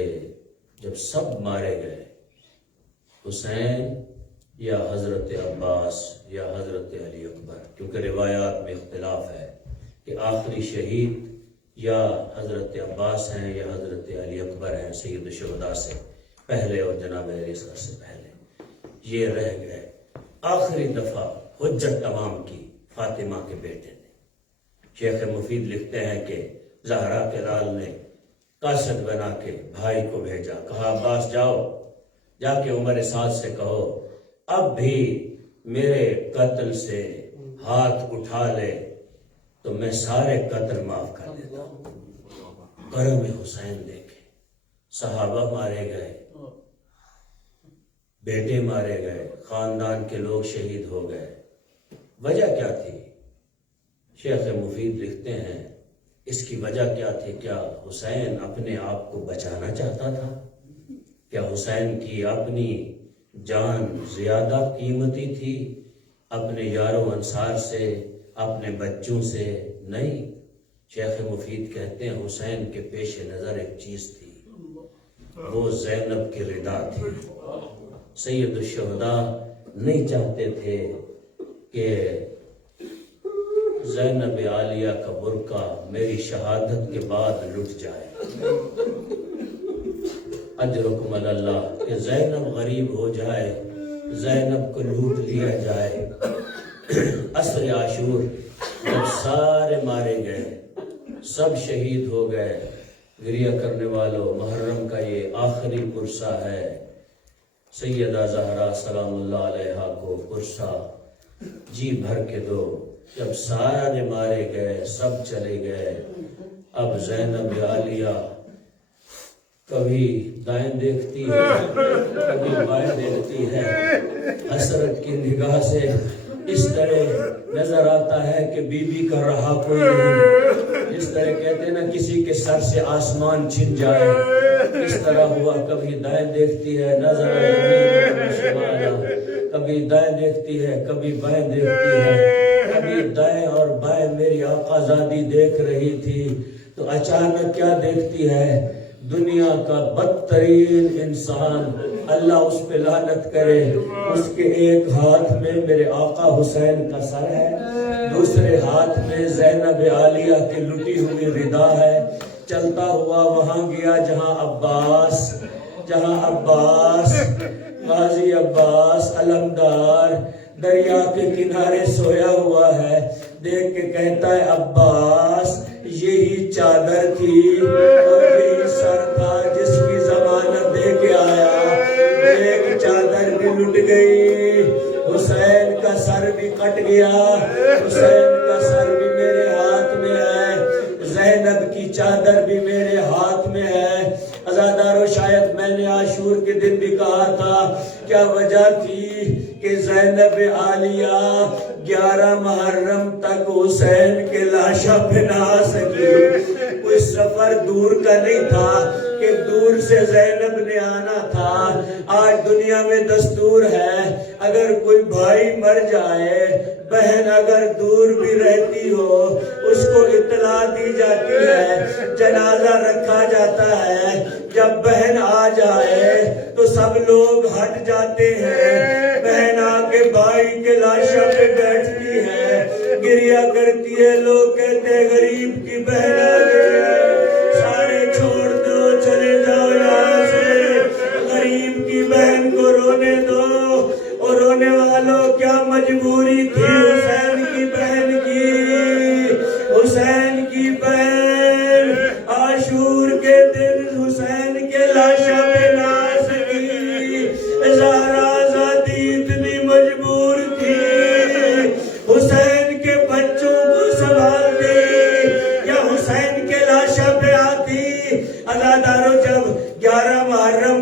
جب سب مارے گئے، حسین یا حضرت عباس یا حضرت علی اکبر، کیونکہ روایات میں اختلاف ہے کہ آخری شہید یا حضرت عباس ہیں یا حضرت علی اکبر ہیں سید الشہداء سے پہلے اور جناب علیہ السلام سے پہلے، یہ رہ گئے۔ آخری دفعہ حجت تمام کی فاطمہ کے بیٹے نے۔ شیخ مفید لکھتے ہیں کہ زہرا کے لال نے قاصد بنا کے بھائی کو بھیجا، کہا عباس جاؤ، جا کے عمر سعد سے کہو اب بھی میرے قتل سے ہاتھ اٹھا لے تو میں سارے قتل معاف کر دیتا ہوں۔ کرم حسین دیکھے، صحابہ مارے گئے، بیٹے مارے گئے، خاندان کے لوگ شہید ہو گئے، وجہ کیا تھی؟ شیخ مفید لکھتے ہیں اس کی وجہ کیا تھی؟ کیا حسین اپنے آپ کو بچانا چاہتا تھا؟ کیا حسین کی اپنی جان زیادہ قیمتی تھی اپنے یاروں انصار سے، اپنے بچوں سے؟ نہیں، شیخ مفید کہتے ہیں حسین کے پیش نظر ایک چیز تھی، وہ زینب کی رضا تھی۔ سید الشہداء نہیں چاہتے تھے کہ زینب عالیہ کا برقع میری شہادت کے بعد لٹ جائے، اجرکم علی اللہ، کہ زینب غریب ہو جائے، زینب کو لوٹ لیا جائے۔ عصر عاشور جب سارے مارے گئے، سب شہید ہو گئے، گریہ کرنے والوں، محرم کا یہ آخری پرسہ ہے، سیدہ زہرا سلام اللہ علیہا کو پرسہ جی بھر کے دو۔ جب سارے مارے گئے، سب چلے گئے، اب زینب عالیہ کبھی دائیں دیکھتی ہے، کبھی بائیں دیکھتی ہے، حسرت کی نگاہ سے اس طرح نظر آتا ہے کہ بی بی کا رہا کوئی نہیں، اس طرح کہتے ہیں نا کسی کے سر سے آسمان چھن جائے، اس طرح ہوا۔ کبھی دائیں دیکھتی ہے، نظر کبھی دائیں دیکھتی ہے، کبھی بائیں دیکھتی ہے، کبھی دائیں اور بائیں میری آقا زادی دیکھ رہی تھی تو اچانک کیا دیکھتی ہے؟ دنیا کا بدترین انسان، اللہ اس پہ لعنت کرے، اس کے ایک ہاتھ میں میرے آقا حسین کا سر ہے، دوسرے ہاتھ میں زینب عالیہ کی لٹی ہوئی ردا ہے۔ چلتا ہوا وہاں گیا جہاں عباس غازی عباس علمدار دریا کے کنارے سویا ہوا ہے، دیکھ کے کہتا ہے عباس یہی چادر تھی اور یہی سر تھا جس کی ضمانت دے کے آیا، ایک چادر بھی لٹ گئی۔ حسین سر بھی کٹ گیا، حسین کا سر بھی میرے ہاتھ میں ہے، زینب کی چادر بھی میرے ہاتھ میں ہے۔ عزادارو شاید میں نے عاشور کے دن بھی کہا تھا کیا وجہ تھی کہ زینب عالیہ 11 محرم تک حسین کے لاشا پہ نہ آ سکی۔ کوئی سفر دور کا نہیں تھا کہ دور سے زینب نے آنا تھا۔ آج دنیا میں دستور ہے اگر کوئی بھائی مر جائے، بہن اگر دور بھی رہتی ہو، اس کو اطلاع دی جاتی ہے، جنازہ رکھا جاتا ہے۔ جب بہن آ جائے تو سب لوگ ہٹ جاتے ہیں، بہن آ کے بھائی کے لاشا پہ بیٹھتی ہے، گریا کرتی ہے، لوگ کہتے ہیں غریب کی بہن آ گئی ہے، سارے چھوڑ دو چلے جاؤ یہاں سے، غریب کی بہن کو رونے دو۔ اور رونے والوں کیا مجبوری تھی حسین کی بہن کی، حسین کی بہن عاشور کے دن حسین کے لاشا پہ نہ آ سکی، زہرا زادی اتنی مجبور تھی، حسین کے بچوں کو سنبھالتی یا حسین کے لاشا پہ آتی۔ عزادارو جب 11 محرم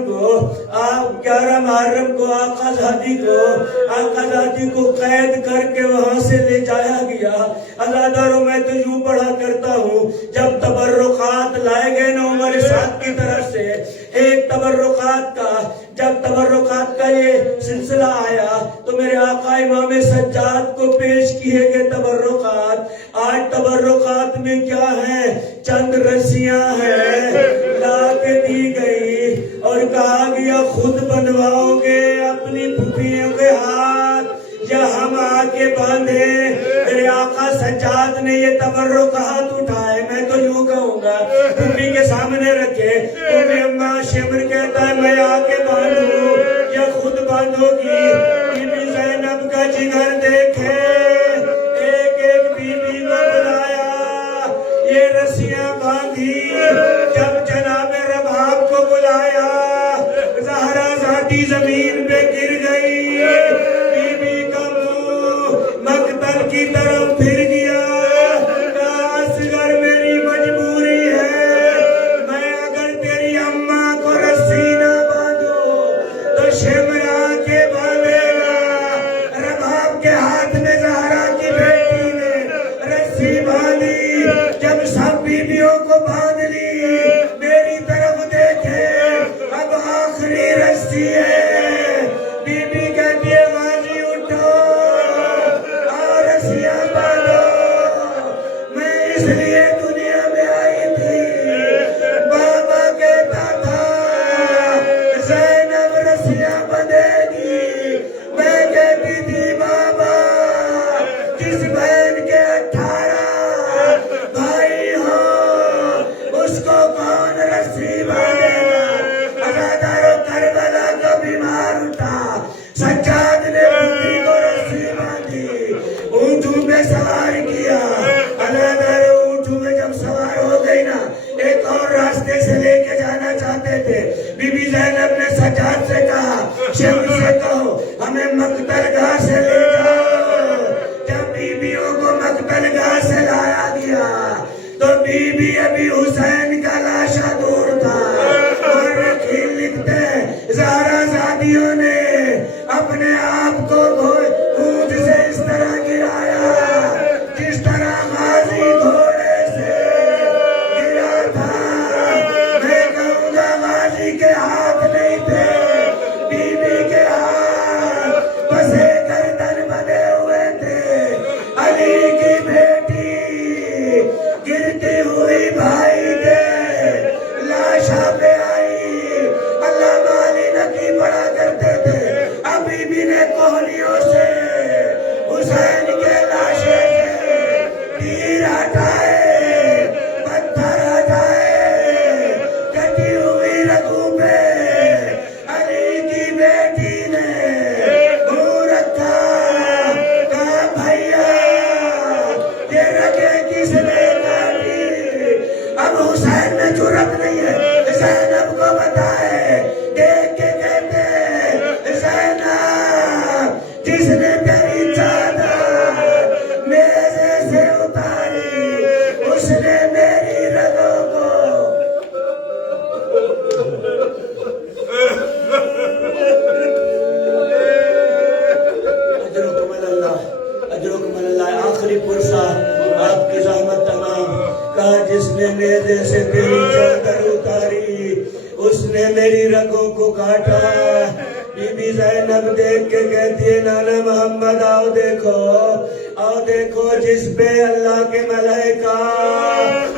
کو آقا زادی کو قید کر کے وہاں سے لے جایا گیا۔ عزادارو میں تو یوں پڑھا کرتا ہوں، جب تبرکات لائے گئے نا عمر سعد کی طرف سے، ایک جب تبرکات کا یہ سلسلہ آیا تو میرے آقا امام سجاد کو پیش کیے گئے تبرکات۔ آج تبرکات میں کیا ہے؟ چند رسیاں ہیں لا کے دی گئی اور کہا گیا خود بنواؤ گے اپنی پھوپھیوں کے ہاتھ یا ہم آ کے باندھے؟ میرے آقا سجاد نے یہ تبرکات اٹھائے، میں تو یوں کہوں گا پھوپھی کے سامنے رکھے، پھوپھی اماں شمر کہتا ہے میں آ کے باندھوں یا خود باندھو گی؟ بی بی زینب کا جگر دیکھے، ایک ایک بی بی کو بلایا، یہ رسیاں باندھی، جب جناب رباب کو بلایا، زہرا زادی زمین پہ گر گئی، بی بی کا منہ مقتل کی طرف پھر گیا، اصغر میری مجبوری ہے، میں اگر تیری اماں کو رسی نہ باندھوں تو شمرا کے باندھے گا۔ رباب کے ہاتھ میں زہرا کی بیٹی نے رسی باندھی، جب سب بیویوں کو باندھ لی، میری طرف دیکھے، اب آخری رسی ہے، بی بی کہتی ہے غازی اٹھو اور رسیاں باندھو، میں اس لیے دنیا میں آئی تھی۔ بابا کہتا تھا زینب رسیاں بندھے گی، میں کہتی تھی بابا جس بہن کے 18 بھائی ہوں اس کو کون رسی باندھے گا؟ عزادارو کربلا کا بیمار اٹھا، سجاد نے پھوپھی کو رسی باندھی، اونٹوں پہ سوار کیا۔ عزادارو اونٹوں میں جب سوار ہو گئی نا، ایک اور راستے سے لے کے جانا چاہتے تھے، بی بی زینب نے سجاد سے کہا شمر سے کہو ہمیں مقتل گاہ سے لے جاؤ۔ جب بیویوں کو مقتل گاہ سے لایا گیا تو بی بی ابھی حسین کا لاشا دور تھا، اور لکھتے زہرا زادیوں نے اپنے آپ کو اونٹ سے اس طرح گرایا جس طرح غازی گھوڑے سے گرا تھا۔ میں کہوں گا غازی کے ہاتھ نہیں تھے، بی بی کے ہاتھ بسے گردن بندھے ہوئے تھے۔ علی کی بیٹی گرتی ہوئی بھائی دے موسیٰ آپ کی زحمت تمام کہا جس نے نیزے سے میری چادر اتاری اس نے میری رگوں کو کاٹا بی بی زینب دیکھ کے کہتی ہے نانا محمد آؤ دیکھو جس پہ اللہ کے ملائکہ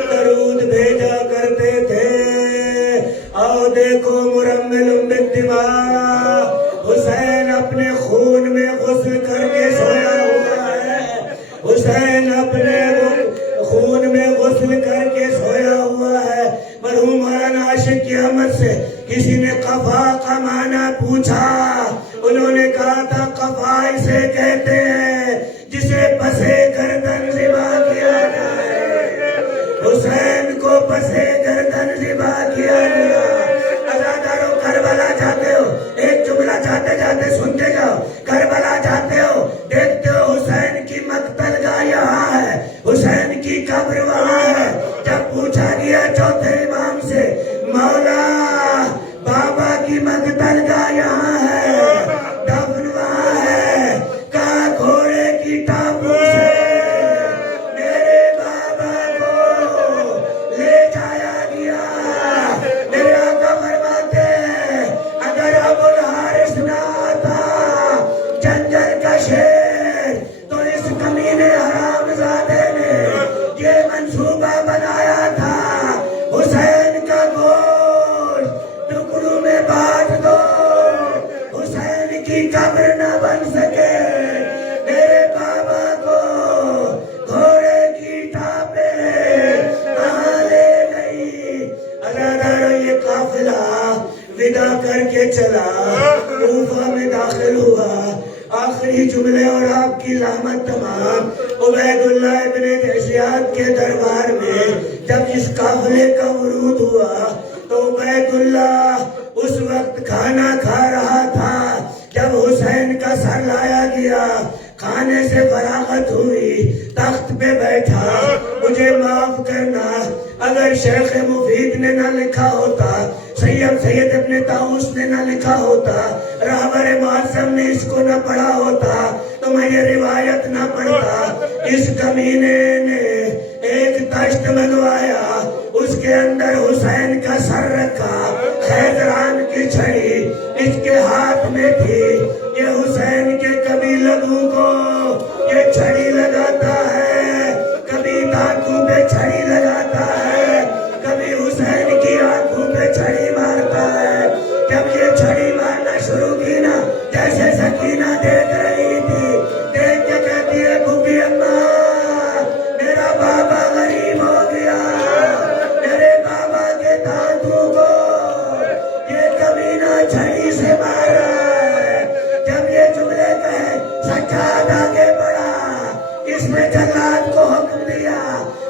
درود بھیجا کرتے تھے آؤ دیکھو مرمل بالدماء حسین اپنے خون میں غسل کر کے سویا ہوا ہے حسین اپنے خون میں غسل کر کے سویا ہوا ہے مرحوم مولانا عاشق کی احمد سے کسی نے قفا کا معنی پوچھا انہوں نے کہا تھا قفا اسے کہتے ہیں جسے پسے گردن ذبح کیا جائے حسین کو پسے گردن ذبح کیا گیا عزادارو کربلا جاتے ہو ایک جملہ جاتے جاتے سنتے جاؤ کربلا جاتے ہو دیکھتے ہو حسین کی مقتل گاہ یہاں ہے حسین کی قبر وہاں ہے جب پوچھا گیا چوتھے امام سے مولا بابا کی مقتل گاہ یہاں ہے دفن وہاں ہے کہا گھوڑے کی ٹاپو سے میرے بابا کو لے جایا گیا میرے آقا فرماتے ہیں اگر ابو الحارث نہ آتا جنجر کا شیر تو اس کمینے حرام زادے نے یہ منصوبہ بنایا تھا حسین کا گوشت ٹکڑوں میں بانٹ دو حسین کی قبر نہ بن سکے میرے بابا کو گھوڑے کی ٹاپے کہاں لے گئی عزادارو یہ قافلہ ودا کر کے چلا کوفہ میں داخل ہوا آخری جملے اور آپ کی زحمت تمام عبید اللہ ابن دہشیات کے دربار میں جب اس قافلے کا ورود ہوا تو عبید اللہ اس وقت کھانا کھا رہا تھا جب حسین کا سر لایا گیا کھانے سے فراغت ہوئی تخت پہ بیٹھا مجھے معاف کرنا اگر شیخ مفید نے نہ لکھا ہوتا سید ابن طاؤس نے نہ لکھا ہوتا رہبر معظم نے اس کو نہ پڑھا ہوتا تو میں یہ روایت نہ پڑھتا اس کمینے نے ایک تشت منگوایا اس کے اندر حسین کا سر رکھا خیزران کی چھڑی اس کے ہاتھ میں تھی یہ حسین کے کبھی لبوں کو یہ چھڑی لگاتا ہے کبھی دانتوں پہ چھڑی لگاتا ہے کبھی حسین کی آنکھوں پہ چھڑی مارتا ہے جب یہ چھڑی مارنا شروع کی نا جیسے سکینہ دیکھ رہی تھی دیکھ کے کہتی ہے بھوکی اماں میرا بابا غریب ہو گیا میرے بابا کے دانتوں کو یہ کمینہ چھڑی سے مار رہا ہے جب یہ جملے کہے سجاد آگے بڑھا اس نے جلاد کو حکم دیا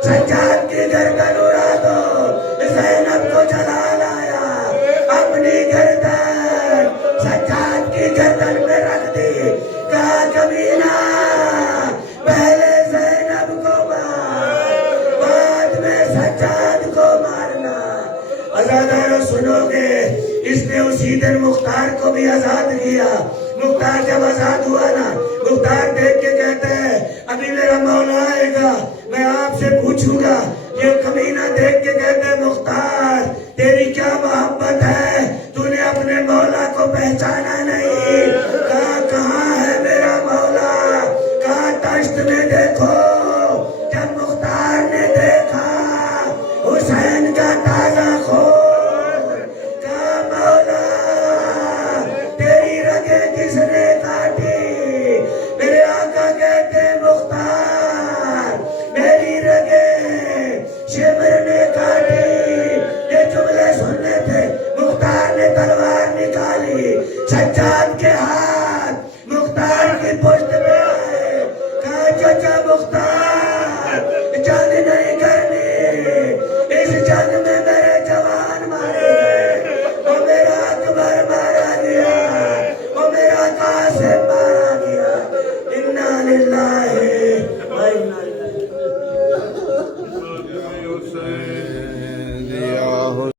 سجاد کی گردن اڑا دو زینب کو جلا لایا اپنی گردن سجاد کی گردن پہ رکھ دی کہا کمینہ پہلے زینب کو مار بعد میں سجاد کو مارنا عزادارو سنو گے اس نے اسی دن مختار کو بھی آزاد کیا مختار جب آزاد ہوا نا مختار دیکھ کے کہتا ہے ابھی میرا مولا آئے گا میں آپ سے پوچھوں گا یہ کمینہ دیکھ کے کہتا ہے مختار